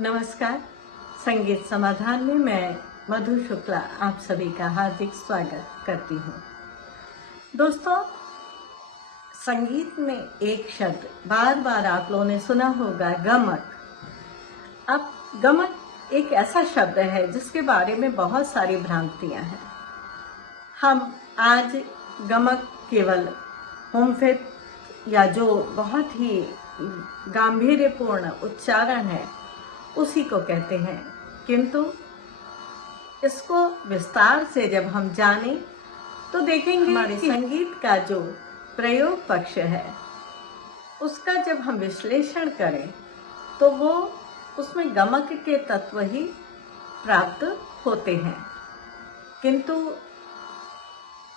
नमस्कार। संगीत समाधान में मैं मधु शुक्ला आप सभी का हार्दिक स्वागत करती हूँ। दोस्तों, संगीत में एक शब्द बार बार आप लोगों ने सुना होगा, गमक। अब गमक एक ऐसा शब्द है जिसके बारे में बहुत सारी भ्रांतियां हैं। हम आज गमक केवल होमफेट या जो बहुत ही गांभीर्यपूर्ण उच्चारण है उसी को कहते हैं, किंतु इसको विस्तार से जब हम जानें तो देखेंगे हमारे संगीत का जो प्रयोग पक्ष है उसका जब हम विश्लेषण करें तो वो उसमें गमक के तत्व ही प्राप्त होते हैं। किंतु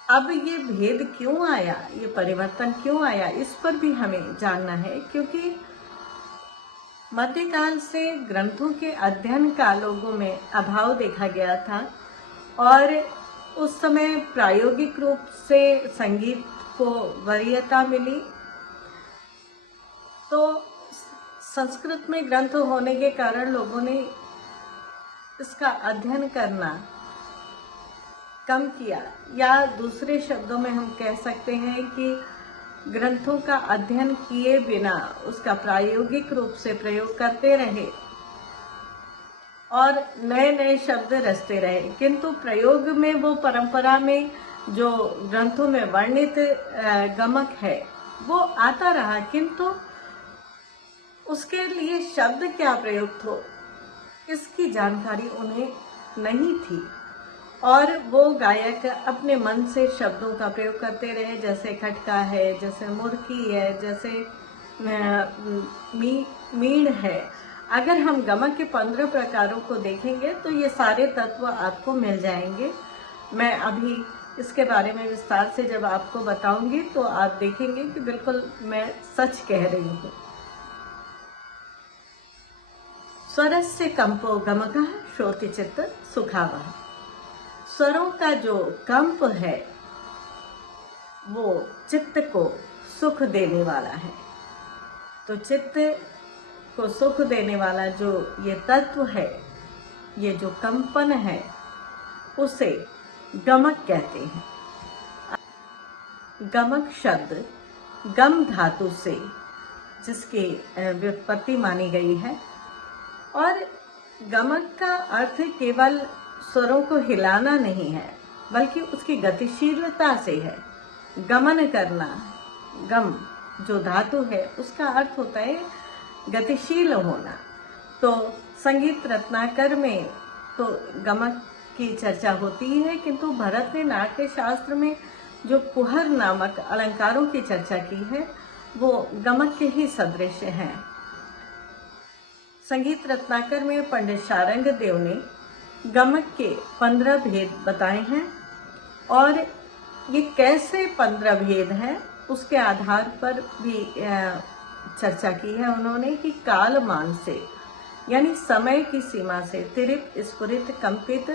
अब ये भेद क्यों आया, ये परिवर्तन क्यों आया, इस पर भी हमें जानना है, क्योंकि मध्यकाल से ग्रंथों के अध्ययन का लोगों में अभाव देखा गया था और उस समय प्रायोगिक रूप से संगीत को वरीयता मिली। तो संस्कृत में ग्रंथ होने के कारण लोगों ने इसका अध्ययन करना कम किया, या दूसरे शब्दों में हम कह सकते हैं कि ग्रंथों का अध्ययन किए बिना उसका प्रायोगिक रूप से प्रयोग करते रहे और नए नए शब्द रचते रहे, किंतु प्रयोग में वो परंपरा में जो ग्रंथों में वर्णित गमक है वो आता रहा, किंतु उसके लिए शब्द क्या प्रयुक्त हो इसकी जानकारी उन्हें नहीं थी और वो गायक अपने मन से शब्दों का प्रयोग करते रहे, जैसे खटका है, जैसे मुर्की है, जैसे मीण है। अगर हम गमक के 15 प्रकारों को देखेंगे तो ये सारे तत्व आपको मिल जाएंगे। मैं अभी इसके बारे में विस्तार से जब आपको बताऊंगी तो आप देखेंगे कि बिल्कुल मैं सच कह रही हूँ। स्वरस्य कंपो गमकः श्रोतिचित्त सुखावह। स्वरों का जो कंप है वो चित्त को सुख देने वाला है। तो चित्त को सुख देने वाला जो ये तत्व है, ये जो कंपन है, उसे गमक कहते हैं। गमक शब्द गम धातु से जिसकी व्युत्पत्ति मानी गई है और गमक का अर्थ केवल स्वरों को हिलाना नहीं है बल्कि उसकी गतिशीलता से है। गमन करना, गम जो धातु है उसका अर्थ होता है गतिशील होना। तो संगीत रत्नाकर में तो गमक की चर्चा होती है, किंतु भरत ने नाट्य शास्त्र में जो कुहर नामक अलंकारों की चर्चा की है वो गमक के ही सदृश हैं। संगीत रत्नाकर में पंडित शारंग देव ने गमक के 15 भेद बताए हैं और ये कैसे 15 भेद हैं उसके आधार पर भी चर्चा की है उन्होंने कि कालमान से यानी समय की सीमा से तिरित, स्फुरित, कंपित,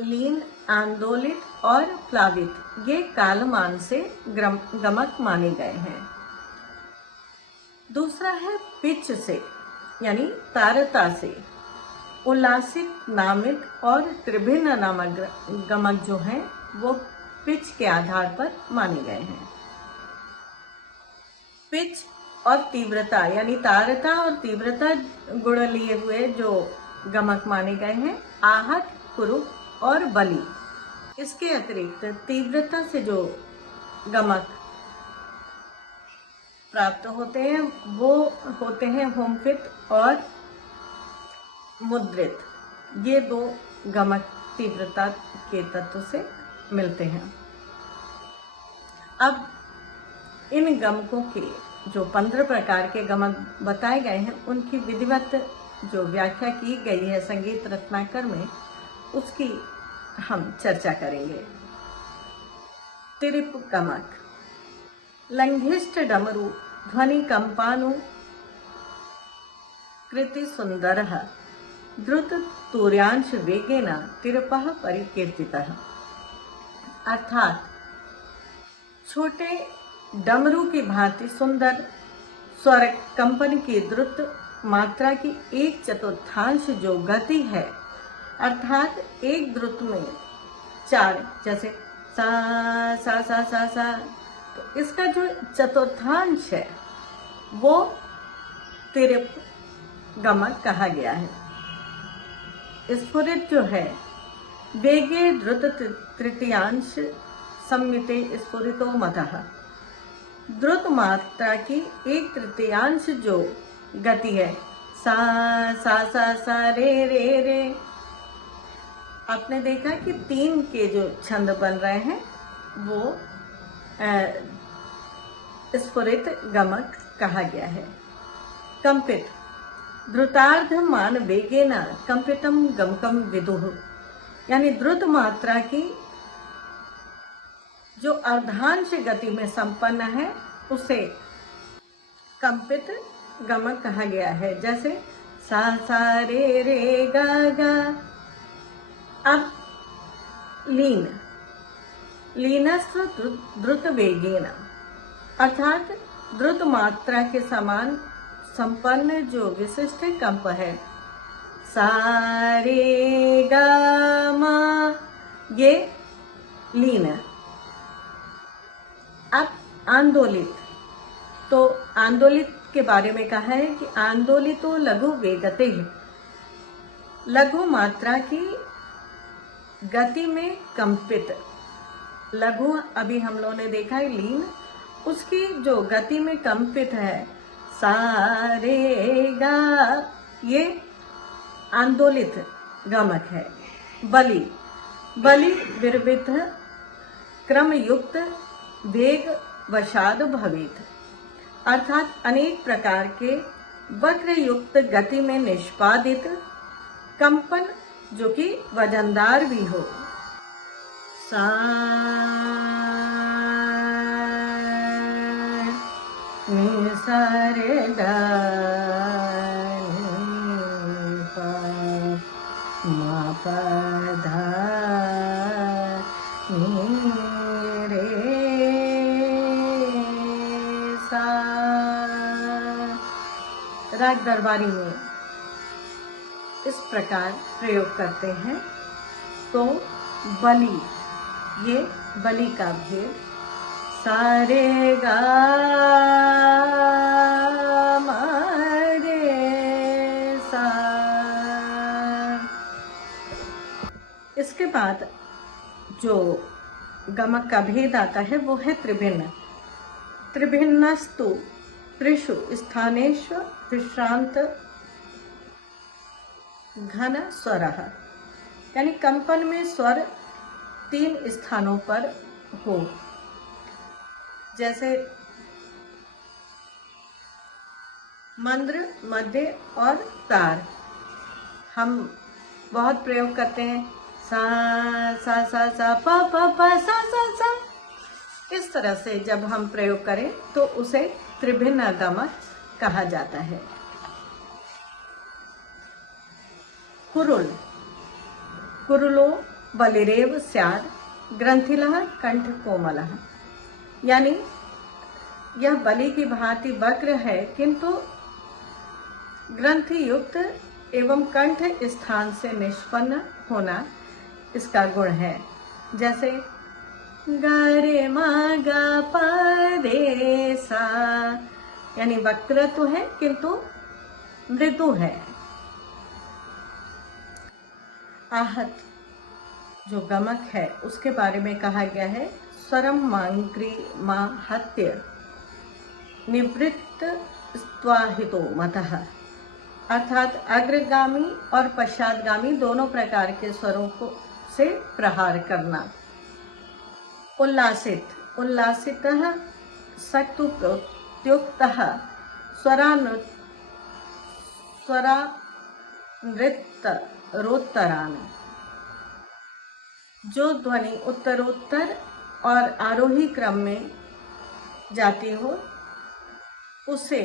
लीन, आंदोलित और प्लावित ये कालमान से गमक माने गए हैं। दूसरा है पिच से यानी तारता से। उल्लासित, नामिक और त्रिभिन्न नामक गमक जो हैं वो पिच के आधार पर माने गए हैं। पिच और तीव्रता यानी तारता और तीव्रता गुण लिए हुए जो गमक माने गए हैं, आहट, कुरूप और बली। इसके अतिरिक्त तीव्रता से जो गमक प्राप्त होते हैं वो होते हैं होमफित और मुद्रित। ये दो गमक तीव्रता के तत्व से मिलते हैं। अब इन गमकों के जो 15 प्रकार के गमक बताए गए हैं उनकी विधिवत जो व्याख्या की गई है संगीत रत्नाकर में उसकी हम चर्चा करेंगे। तिरिप गमक लंघिष्ठ डमरू ध्वनि कंपानु कृति सुंदरः द्रुत तूर्यांश वेगेन तिरपः परिकीर्तितः। अर्थात छोटे डमरू की भांति सुंदर स्वर कंपन की द्रुत मात्रा की एक चतुर्थांश जो गति है, अर्थात एक द्रुत में 4, जैसे सा सा सा सा सा, तो इसका जो चतुर्थांश है वो तिरिप गमक कहा गया है। स्फुरित जो है वेगे द्रुत तृतीयांश सम्मिते स्फुरितो मतः, द्रुत मात्रा की एक तृतीयांश जो गति है, सा सा सा सा रे रे रे। आपने देखा कि 3 के जो छंद बन रहे हैं वो स्फुरित गमक कहा गया है। कंपित द्रुतार्ध मान वेगेना कंपितम गमकम विदुः, यानी द्रुत मात्रा की जो अर्धांश गति में संपन्न है उसे कंपित गमक कहा गया है। जैसे सा सा रे रे गा गा। अब लीनस्व द्रुत वेगेना, अर्थात द्रुत मात्रा के समान संपन्न जो विशिष्ट कंप है, सा रे गा मा, ये लीन। अब आंदोलित, तो आंदोलित के बारे में कहा है कि आंदोलितो लघु वेगते है, लघु मात्रा की गति में कंपित। लघु अभी हम लोगों ने देखा है लीन, उसकी जो गति में कंपित है सा रे गा, ये आंदोलित गमक है। बलि विरवित क्रम युक्त वेग वशाद भवेत, अर्थात अनेक प्रकार के वक्र युक्त गति में निष्पादित कंपन जो कि वजनदार भी हो। सा नि सा रे गा नि पा मा पा धा नि रे सा। राग दरबारी में इस प्रकार प्रयोग करते हैं। तो बलि, ये बलि का भेद, सारे गा मा रे सा। इसके बाद जो गमक का भेद आता है वो है त्रिभिन्न। त्रिभिन्नस्तु त्रिषु स्थानेषु विश्रांत घन स्वरः, यानी कंपन में स्वर 3 स्थानों पर हो। जैसे मंद्र, मध्य और तार हम बहुत प्रयोग करते हैं। सा सा सा सा पा पा पा सा सा सा, इस तरह से जब हम प्रयोग करें तो उसे त्रिभिन्न गमक कहा जाता है। कुरुलो बलिरेव स्याद ग्रंथिलः कंठ कोमलः, यानी यह बलि की भांति वक्र है किंतु ग्रंथि युक्त एवं कंठ स्थान से निष्पन्न होना इसका गुण है। जैसे गा रे मा गा पा रे सा, यानी वक्र तो है किंतु मृदु है। आहत जो गमक है उसके बारे में कहा गया है, स्वरम मांक्री माहत्य निवृत्त स्वाहितो मतः, अर्थात अग्रगामी और पश्चातगामी दोनों प्रकार के स्वरों को से प्रहार करना। उल्लासितः सक्तु प्रत्युक्तः स्वरानृत्तरोत्तरान, जो ध्वनि उत्तरोत्तर और आरोही क्रम में जाती हो उसे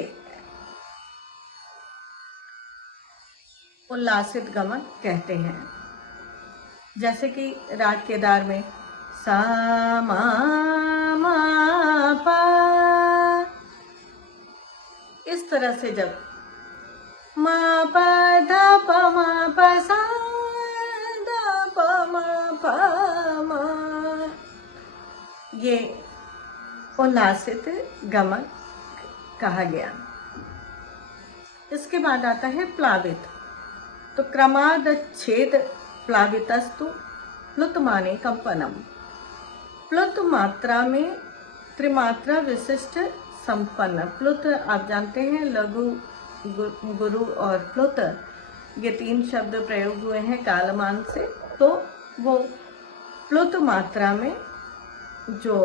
उल्लासित गमक कहते हैं। जैसे कि राग केदार में सा मा मा पा, इस तरह से जब मा प ध प मा प सा ध प मा प मा, ये उल्लासित गमक कहा गया। इसके बाद आता है प्लावित। तो क्रमादच्छेद प्लावितस्तु प्लुत माने कंपनम। प्लुत मात्रा में त्रिमात्रा विशिष्ट संपन्न। प्लुत आप जानते हैं लघु, गुरु और प्लुत, ये 3 शब्द प्रयोग हुए हैं कालमान से। तो वो प्लुत मात्रा में जो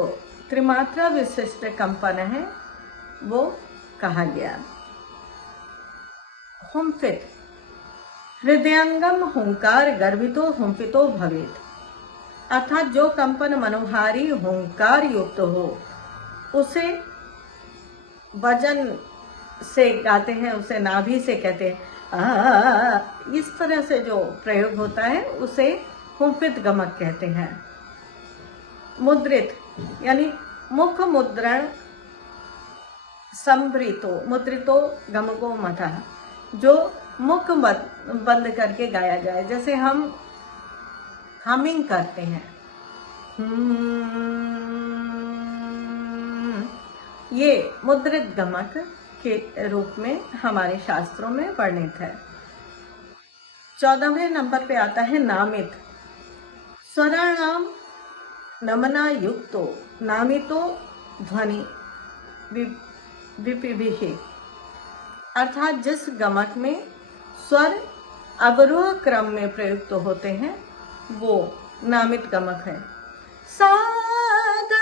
त्रिमात्रा विशिष्ट कंपन है वो कहा गया। हुंफित। हृदयंगम हुंकार गर्भितो हुंफितो भवेत। अर्थात जो कंपन मनोहारी हुंकार युक्त हो उसे वजन से गाते हैं, उसे नाभि से कहते हैं। इस तरह से जो प्रयोग होता है उसे हुंफित गमक कहते हैं। मुद्रित यानी मुख मुद्रण संभृतो मुद्रितो गमको मथा, जो मुख बंद करके गाया जाए, जैसे हम हमिंग करते हैं। ये मुद्रित गमक के रूप में हमारे शास्त्रों में वर्णित है। 14वें नंबर पे आता है नामित। स्वराणाम नमना युक्तो नामितो ध्वनि विपिभिः। अर्थात जिस गमक में स्वर अवरोह क्रम में प्रयुक्त होते हैं वो नामित गमक है। सा ध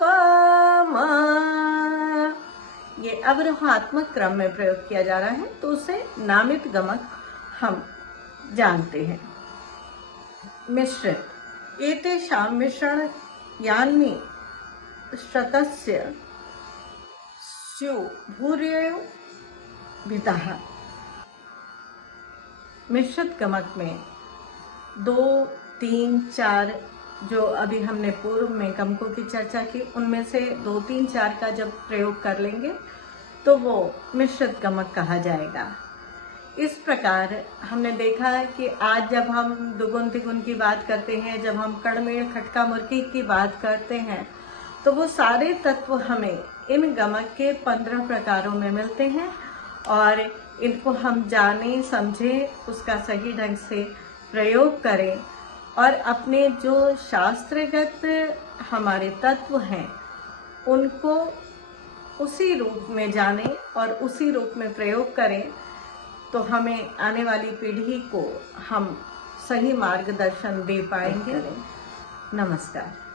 प म, ये अवरोहात्मक क्रम में प्रयोग किया जा रहा है तो उसे नामित गमक हम जानते हैं। मिश्रित। एतेषां मिश्रण यान्नि श्रतस्य स्यु भूर्यो भितः। मिश्रित गमक में 2, 3, 4 जो अभी हमने पूर्व में गमकों की चर्चा की, उनमें से 2, 3, 4 का जब प्रयोग कर लेंगे तो वो मिश्रित गमक कहा जाएगा। इस प्रकार हमने देखा है कि आज जब हम दुगुन तिगुन की बात करते हैं, जब हम कड़मेड़ खटका मुर्की की बात करते हैं, तो वो सारे तत्व हमें इन गमक के 15 प्रकारों में मिलते हैं और इनको हम जाने समझें, उसका सही ढंग से प्रयोग करें और अपने जो शास्त्रगत हमारे तत्व हैं उनको उसी रूप में जानें और उसी रूप में प्रयोग करें, तो हमें आने वाली पीढ़ी को हम सही मार्गदर्शन दे पाएंगे। नमस्कार।